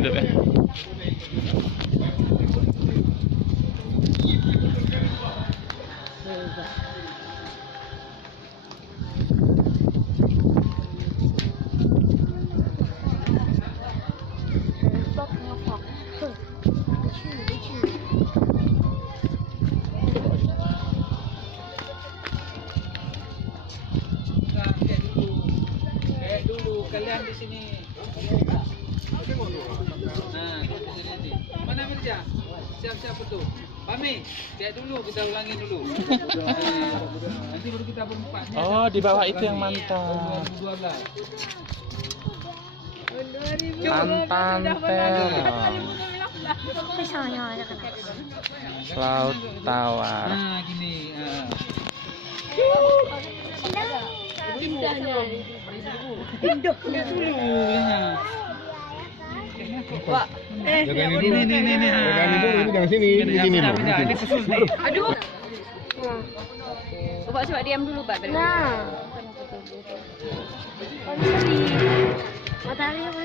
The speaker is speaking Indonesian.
itu kan. Kayak dulu kalian di sini. Nah, di sini nih. Mana Mirja? Siap-siap betul. Pami, kayak dulu kita ulangi dulu. Nanti baru kita berempatnya. Oh, di bawah itu yang mantap. 2012. Tantan terong. Laut tawar. Nah, gini. Indahnya. Indah dulu. Wah, Jagain ini dulu. Ini. Jagain ini dulu, ini jangan sini. Ini gini loh. Ini khusus nih. aduh. Coba diam dulu, Pak. Nah. Matahari apa